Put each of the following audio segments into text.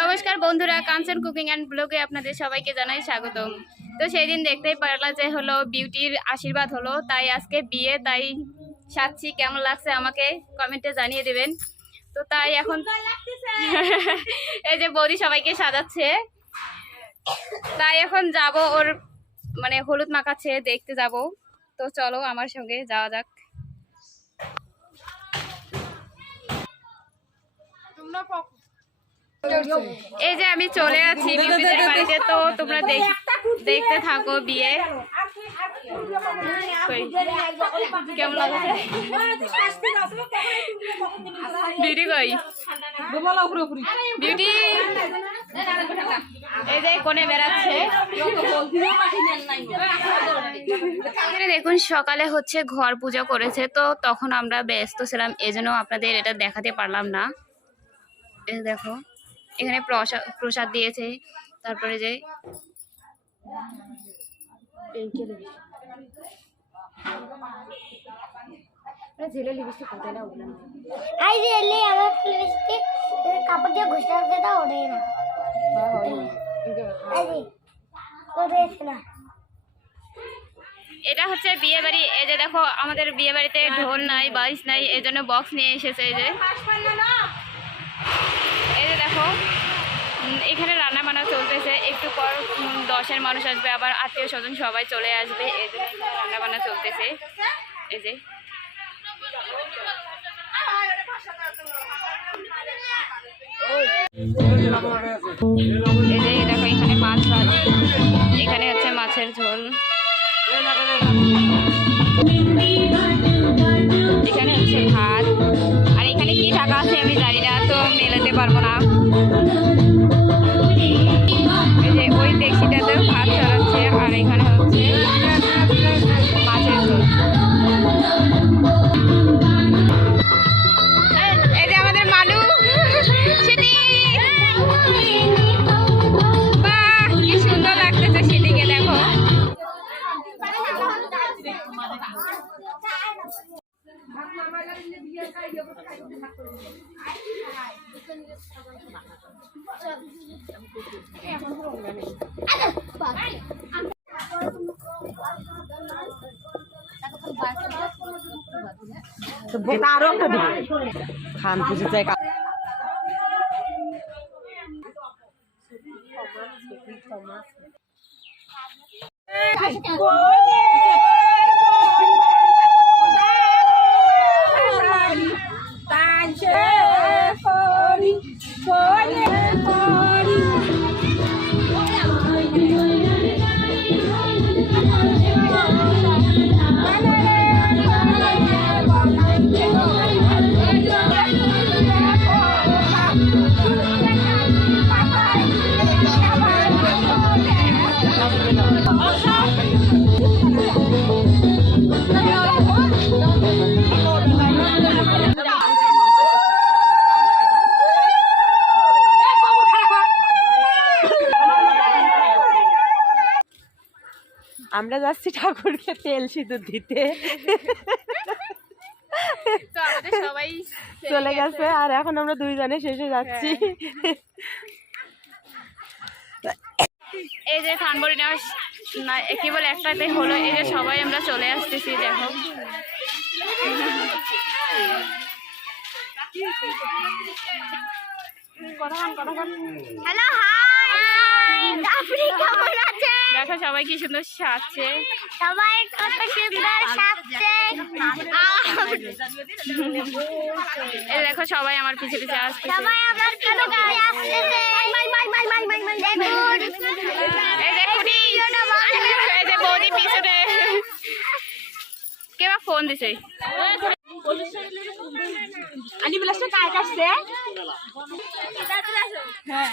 নমস্কার বন্ধুরা, কাঞ্চন cooking and ব্লগে আপনাদের সবাইকে জানাই স্বাগতম। তো সেই দিন দেখতেই পারলা যে হলো বিউটির আশীর্বাদ হলো, তাই আজকে বিয়ে, তাই সাজছি। কেমন লাগছে আমাকে কমেন্টে জানিয়ে দেবেন। তো তাই এখন এই যে বৌদি সবাইকে সাজাচ্ছে, তাই এখন যাব ওর মানে হলুদ মাখাচ্ছে দেখতে যাব। তো চলো আমার সঙ্গে যাওয়া যাক। এই যে আমি চলে আছি বিউটিদের বাড়িতে, তো তোমরা দেখতে থাকো বিয়ে। কেমন লাগছে বিউটি? কই বিউটি? এই যে কোণে বেড়াচ্ছে। দেখুন সকালে হচ্ছে ঘর পূজা করেছে, তো তখন আমরা ব্যস্ত ছিলাম, এজন্য আপনাদের এটা দেখাতে পারলাম না। এই দেখো এখানে প্রসাদ দিয়েছে, তারপরে যে এটা হচ্ছে বিয়ে বাড়ি। এই যে দেখো আমাদের বিয়ে বাড়িতে ঢোল নাই, বাইস নাই, এই জন্য বক্স নিয়ে এসেছে। এই যে দেখো এখানে রান্না বান্না চলতেছে, একটু পর 10-এর মানুষ আসবে, আবার আত্মীয় স্বজন সবাই চলে আসবে, এই জন্য রান্না বান্না চলতেছে। এই যে দেখো এখানে মাছ ভাজি, এখানে হচ্ছে মাছের ঝোল, এখানে হচ্ছে ভাত, আর এখানে কি টাকা আছে আমি জানি না, তো মেলাতে পারবো না। এই যে ওই ডেকচিটাতে ভাত চড়াচ্ছে, আর এখানে হচ্ছে মাছের ঝোল। এই যে আমাদের মালু সিটি, বাহ কি সুন্দর লাগতেছে সিটিকে, দেখো। খান খুশি চাই আমরা যাচ্ছি ঠাকুরকে তেল সিঁদুর দিতে। সবাই চলে গেছে আর এখন আমরা দুইজনে শেষে যাচ্ছি। এই যে থানবরি না কি বলে একটাতে হলো, এই যে সবাই আমরা চলে আসতেছি। দেখো হ্যালো হাই, আপনি কেমন আছেন? দেখো সবাই কি সুন্দর সাজছে, সবাই কত সুন্দর সাজছে। এই দেখো সবাই আমার পিছে পিছে আসছে, সবাই আমার পিছে আসছে। দেখুন এই দেখুন এই যে বৌদি পিছনে কেবা ফোন দিছে। আনি বলেছে কাজ আসছে। হ্যাঁ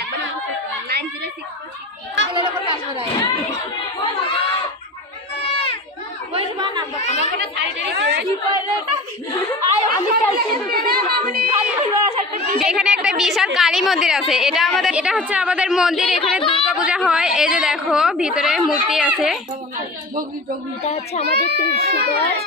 একবার 906 এখানে একটা বিশাল কালী মন্দির আছে, এটা হচ্ছে আমাদের মন্দির, এখানে দুর্গাপূজা হয়। এই যে দেখো ভিতরে মূর্তি আছে। এটা হচ্ছে আমাদের তুলসী গাছ।